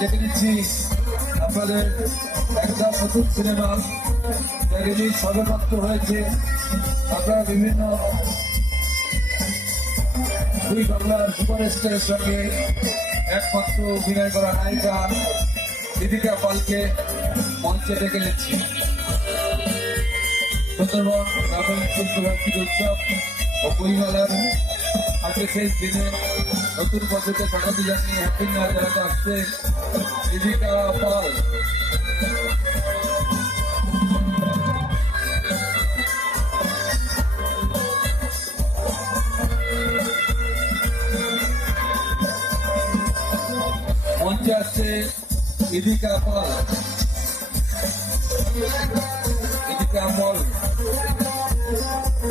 ডেকে নিচ্ছি আপনাদের একদম নতুন সিনেমা যা রিলিজ সবেমাত্র হয়েছে। আপনারা বিভিন্ন দুই বাংলার সুপারস্টারের সঙ্গে একমাত্র অভিনয় করা নায়িকা দীপিকা পালকে মঞ্চে ডেকে নিচ্ছি। সুন্দরবন গ্রামীণ শিল্পবার্ষিক উৎসব ও বইমেলার আজকে শেষ দিনে নতুন পদ্ধতিতে স্বাগত জানিয়ে হ্যাপি নিউ ইয়ার জানাতে আসছে দীপিকা পাল। মঞ্চে আসছে দীপিকা পাল। দীপিকা পাল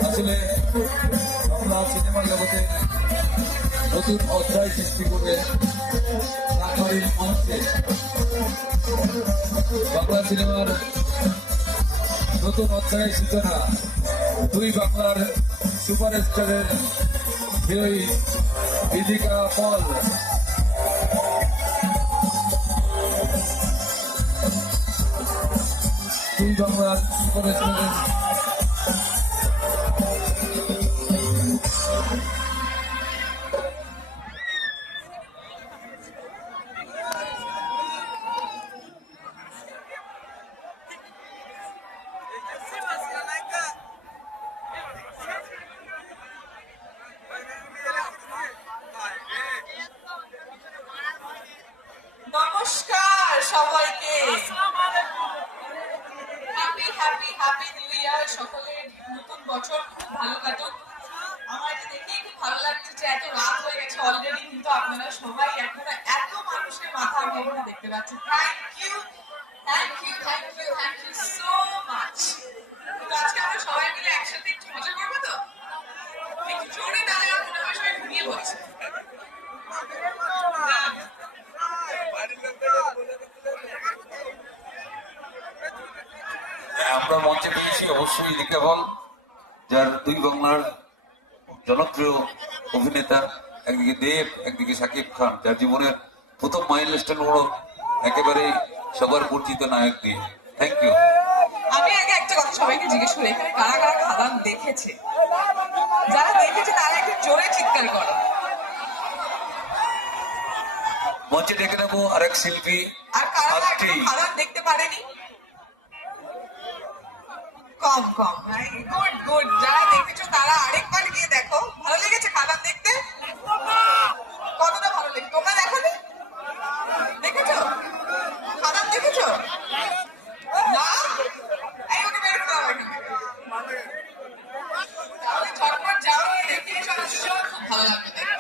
আসলে বাংলা সিনেমা জগতে নতুন অধ্যায় সৃষ্টি করে রাজবাড়ির মঞ্চে বাংলা সিনেমার নতুন অধ্যায়ের সূচনা দুই বাংলার সুপারস্টারের হিরোইন দীপিকা পাল। দুই বাংলার সুপারস্টারের নমস্কার সবাইকে। Happy happy happy new year. সকলের নতুন বছর খুব ভালো কাটুক। আমার এটা দেখেই খুব ভালো লাগছে যে এত রাত হয়ে গেছে অলরেডি, কিন্তু আপনারা সবাই এখনো এত মানুষের মাথা আমি এখানে দেখতে পাচ্ছি। Thank you thank you thank you thank you so much. তো আজকে আমরা সবাই মিলে একসাথে একটু মজা করবো তো? একটু জোরে না দেওয়া মনে হয় সবাই ঘুমিয়ে পড়ছে। আমরা মঞ্চে পেয়েছি অবশ্যই দীপিকা পাল, যার দুই বাংলার জনপ্রিয় অভিনেতা, একদিকে দেব একদিকে শাকিব খান, যার জীবনের প্রথম মাইলস্টোন হলো একেবারে সবার পরিচিত নায়ক দিয়ে। Thank you. আমি আগে একটা কথা সবাইকে জিজ্ঞেস করি, এখানে কারা কারা খাদান দেখেছে? যারা দেখেছে তারা একটু জোরে চিৎকার করে। মঞ্চে ডেকে নেবো আরেক শিল্পী আর কারা কারা আত্রি। খাদান দেখতে পারেনি? কম কম। Good good. যারা দেখেছো তারা আরেকবার গিয়ে দেখো। ভালো লেগেছে খাদান দেখতে? কতটা ভালো লেগেছে? তোমরা দেখো নি? দেখেছো খাদান? দেখেছো না? এই ওকে বের করে দাও এখানে। তাহলে ঝটপট যাও, দেখে এসো। খুব ভালো লাগবে দেখতে।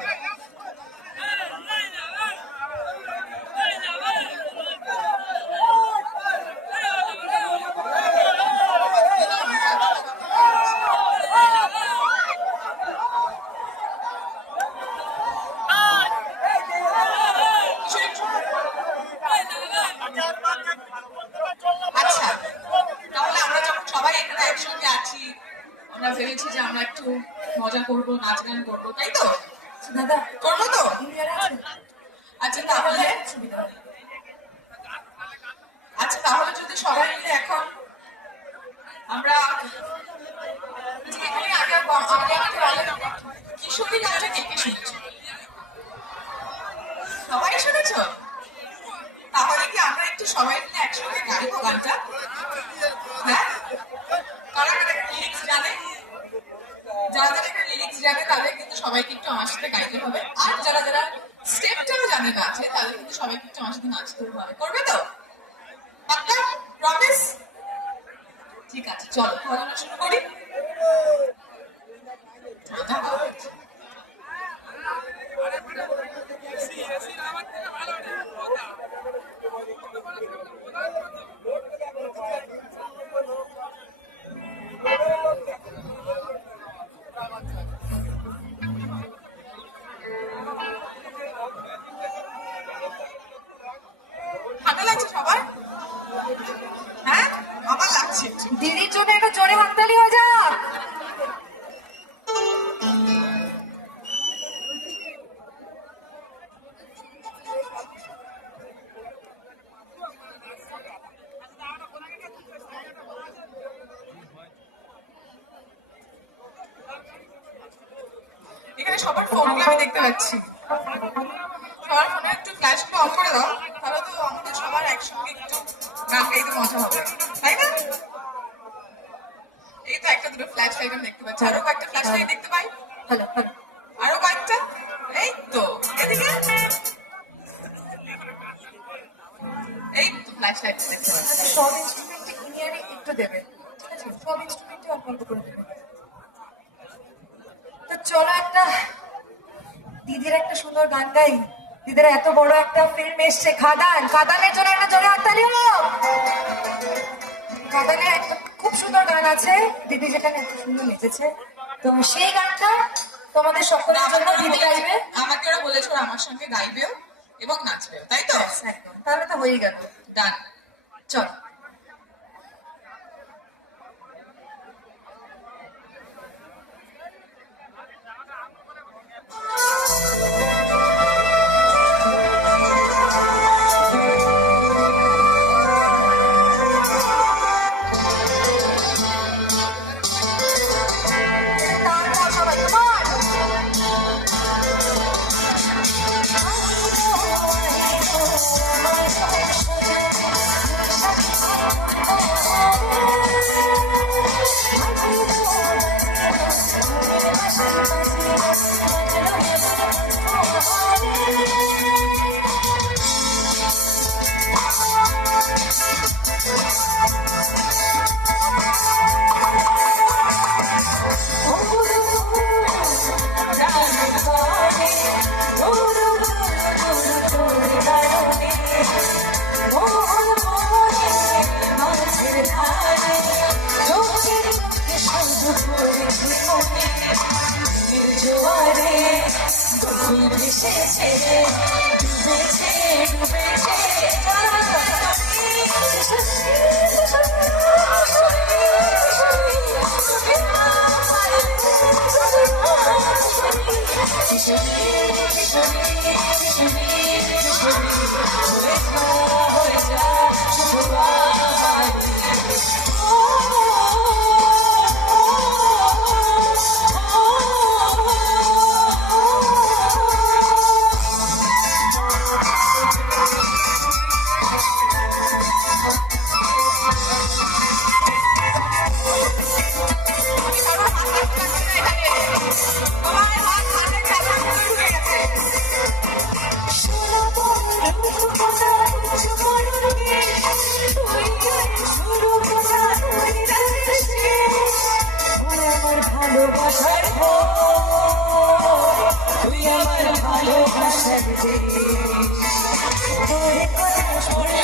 আচ্ছা, তাহলে আমরা যখন সবাই এখানে একসঙ্গে আছি, আমরা ভেবেছি যে আমরা একটু মজা করবো, নাচ গান করবো, তাই তো দাদা? করবো তো? আচ্ছা তাহলে আচ্ছা তাহলে যদি সবাই মিলে এখন আমরা এখানে আগে কিশোরী গানটা কে কে শুনেছো? সবাই শুনেছো? তাহলে কি আমরা একটু সবাই মিলে একসঙ্গে গাইবো গানটা? হ্যাঁ, কারা কারা লিরিক্স জানে? যারা যারা একটা লিরিক্স জানে তাদের কিন্তু সবাইকে একটু আমার সাথে গাইতে হবে, আর যারা যারা স্টেপটাও জানে নাচে তাদের কিন্তু সবাইকে একটু আমার সাথে নাচতে হবে। করবে তো? পাক্কা? প্রমিস? ঠিক আছে, চলো তাহলে আমরা শুরু করি। ঠান্ডা লাগছে সবার? হ্যাঁ, আমার লাগছে। দিদির জন্য একটু জোরে হাততালি হয়ে যাক। থেকে সবার ফোনগুলো আমি দেখতে পাচ্ছি। সবার ফোনে একটু ফ্ল্যাশগুলো অন করে দাও, তাহলে তো আমাদের সবার একসঙ্গে একটু গান গাইতে মজা হবে, তাই না? এই তো একটা দুটো ফ্ল্যাশ লাইট আমি দেখতে পাচ্ছি, আরো কয়েকটা ফ্ল্যাশ লাইট দেখতে পাই। হ্যালো হ্যালো আরো কয়েকটা, এই তো এদিকে, এই তো ফ্ল্যাশ লাইট দেখতে পাচ্ছি। আচ্ছা, সব ইনস্ট্রুমেন্ট ইনিয়ারে একটু দেবেন, ঠিক আছে? সব ইনস্ট্রুমেন্টই অল্প অল্প করে দেবেন। তো চলো একটা দিদির একটা সুন্দর গান গাই। দিদির এত বড় একটা ফিল্ম এসছে খাদান, খাদানের জন্য একটা জোরে হাততালি হলো। খাদানের একটা খুব সুন্দর গান আছে, দিদি যেখানে এত সুন্দর নেচেছে, তো সেই গানটা তোমাদের সকলের জন্য দিদি গাইবে। আমাকে ওরা বলেছে ওরা আমার সঙ্গে গাইবেও এবং নাচবেও, তাই তো? একদম, তাহলে তো হয়েই গেল। ডান। চল। তারপর সবাই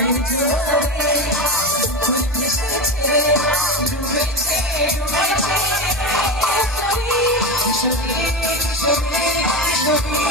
Thank you. কিশোরী